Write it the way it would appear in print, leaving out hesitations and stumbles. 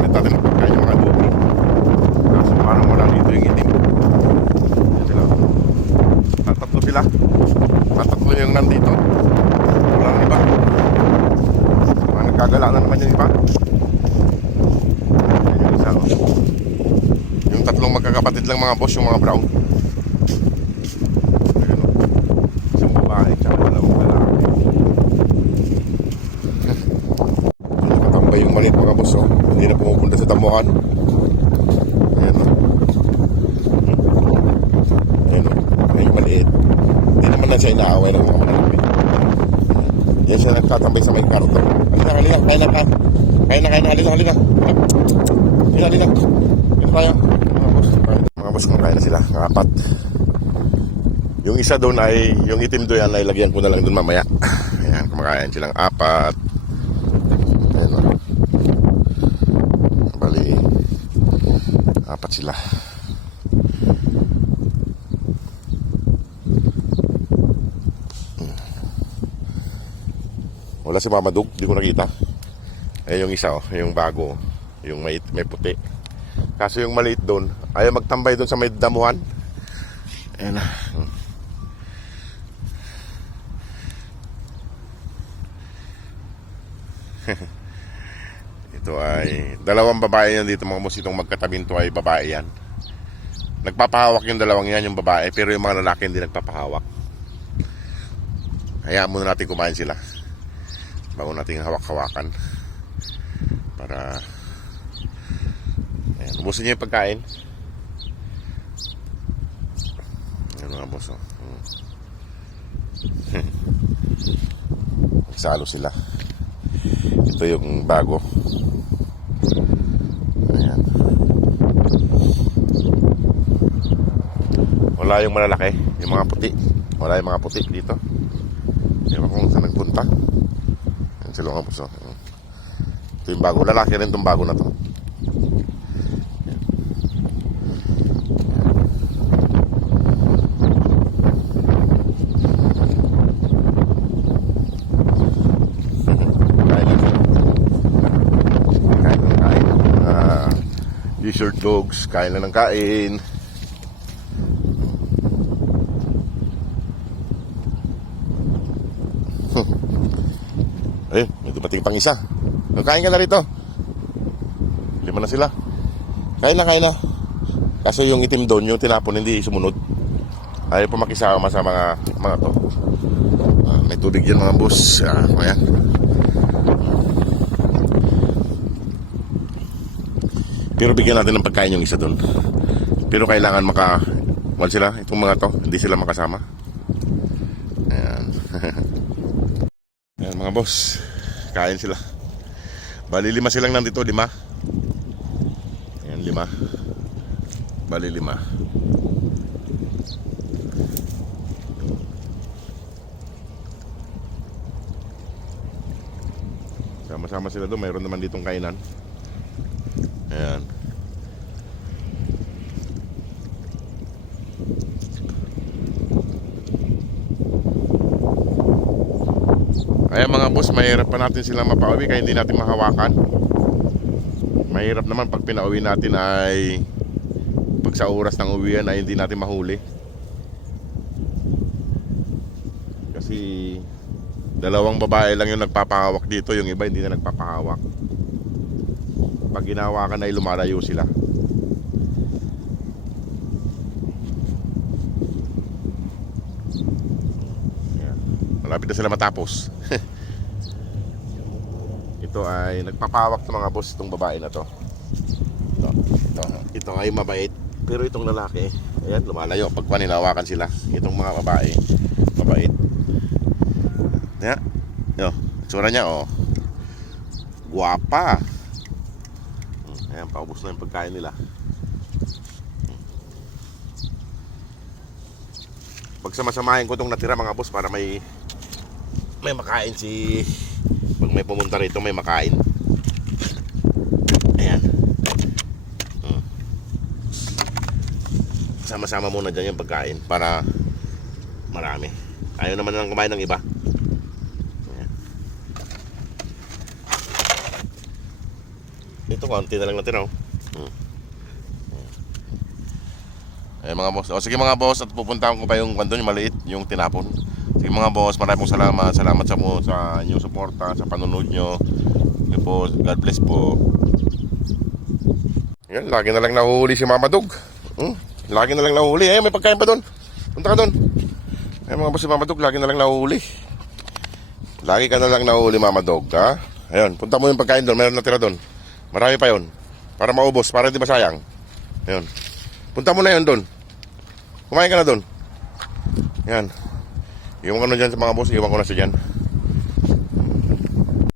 ulit natin ang pagkain ng mga dugo. Kaso parang wala dito yung itim. Yan sila. Tatatlo sila. Tatatlo yung nandito. Walang iba. Mga nagkagala na naman yung iba. Yan yung isa. Yung tatlong magkakapatid lang mga boss, yung mga brown. Ayan, isang babae tsaka dalawang lalaki. Nakatambay yung maliit mga boss, oh. Hindi na pumupunta sa damuhan. Ayan, oh. Ayan, oh. Ayan yung maliit. Hindi naman na siya inaaway ng mga malalaki. Yan siya nagtatambay sa may karto. Halina, halina, kain na ka. Kain na, halina, halina. Halina, halina. Ito tayo. Mga boss, kumakain na sila. Apat. Yung isa doon ay, yung itim doon yan ay lagyan ko na lang doon mamaya. Ayan, kumakain silang apat. Ayan, o. Bali, apat sila. Wala si Mama Dug, di ko nakita. Eh yung isa, oh, yung bago, yung may puti. Kaso yung maliit doon, ayaw magtambay doon sa may damuhan. Ayan na. Ito ay dalawang babae yan dito mga boss. Itong magkatabing to ay babae yan. Nagpapahawak yung dalawang yan, yung babae. Pero yung mga lalaki hindi nagpapahawak. Hayaan muna natin kumain sila bago natin hawak-hawakan para ayan, ubusin niyo yung pagkain. Ayan mga boss, oh. Nagsalo sila. Ito yung bago. Ayan. Wala yung malalaki, yung mga puti. Wala yung mga puti dito. Ewan kung saan nagpunta. Ayan sila mga puso. Ito yung bago. Lalaki rin itong bago na to. Kain ng kain. Desert dogs. Kain na ng kain. Eh, may dumating pang isa. Kain ka na rito. 5 na sila. Kain na, kain na. Kaso yung itim doon, yung tinapon, hindi sumunod. Ayaw pa makisama sa mga to. May tubig yan mga boss. Ayan. Pero bigyan natin ng pagkain yung isa doon. Pero kailangan wal sila, itong mga to, hindi sila makasama. Ayan. Ayan mga boss, kain sila. Bali 5 silang nandito, 5. Ayan, 5. Bali 5. Sama-sama sila doon, mayroon naman ditong kainan. Ayan. Ayan mga boss, mahirap pa natin silang mapauwi kaya hindi natin mahawakan. Mahirap naman pag pinauwi natin ay pag sa oras ng uwian ay hindi natin mahuli. Kasi dalawang babae lang yung nagpapahawak dito, yung iba hindi na nagpapahawak. Pag ginawakan ay lumalayo sila. Malapit na sila matapos. Ito ay nagpapahawak ng mga boss itong babae na to. Ito ay mabait. Pero itong lalaki, ayan, lumalayo pag paninawakan sila. Itong mga babae, mabait. Ayan, yo, itsura niya, oh. Guwapa. Ayan, paubos na yung pagkain nila. Pagsamasamahin ko itong natira mga boss para may makain pag may pumunta rito may makain. Ayan. Sama-sama muna dyan yung pagkain para marami. Ayaw naman lang kumain ng iba. Ayan. Ito, konti na lang natin, oh. Eh mga boss. O sige mga boss, at pupuntahan ko pa yung doon, yung maliit, yung tinapon. Sige mga boss, maraming salamat. Salamat sa inyong suporta, sa panunod nyo. Okay po, God bless po. Yan, lagi na lang nahuhuli si Mama Dog. Lagi na lang nahuhuli. Eh, may pagkain pa doon. Punta ka doon. Eh mga boss, si Mama Dog, lagi na lang nahuhuli. Lagi ka na lang nahuhuli, Mama Dog, ha? Ayun, punta mo yung pagkain doon, meron natira doon. Marami pa yon para maubos, para di ba sayang. Ayun. Punta mo na yun doon. Kumain ka na doon. Yan. Iwan ko na dyan sa mga boss. Iwan ko na siya dyan.